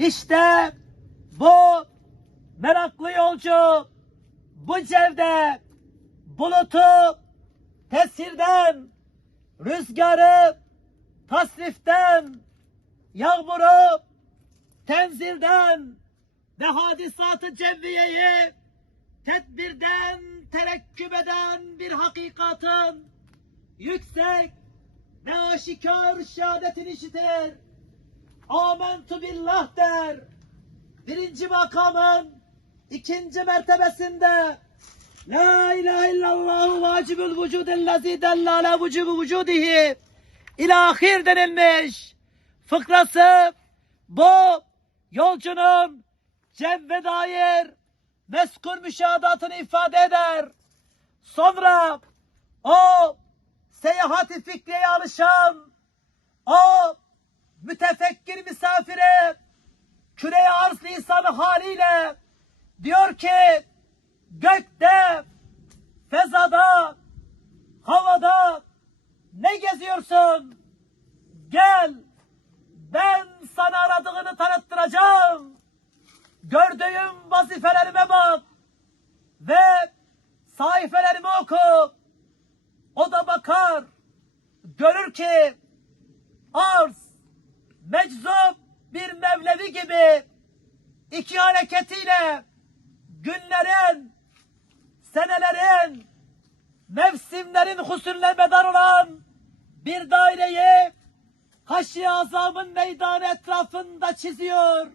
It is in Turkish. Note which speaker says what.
Speaker 1: İşte bu meraklı yolcu bu cevde bulutu tesirden, rüzgarı tasriften, yağmuru tenzilden ve hadisatı cevviyeyi tedbirden terekküp eden bir hakikatın yüksek ve aşikar şehadetini işitir. Amentu billah der. Birinci makamın ikinci mertebesinde La ilahe illallah vacibül vücudellezî dellâle vücubu vücudihi ilahir denilmiş. Fıkrası bu yolcunun cevve dair meskur müşahadatını ifade eder. Sonra o seyahati fikriye alışan o mütefekkir misafire küre arz lisanı haliyle diyor ki gökte, fezada, havada ne geziyorsun? Gel, ben sana aradığını tanıttıracağım. Gördüğüm vazifelerime bak ve sayfelerimi oku. O da bakar, görür ki arz, meczup bir mevlevi gibi iki hareketiyle günlerin, senelerin, mevsimlerin husurle medar olan bir daireyi Haşi Azam'ın meydanı etrafında çiziyor.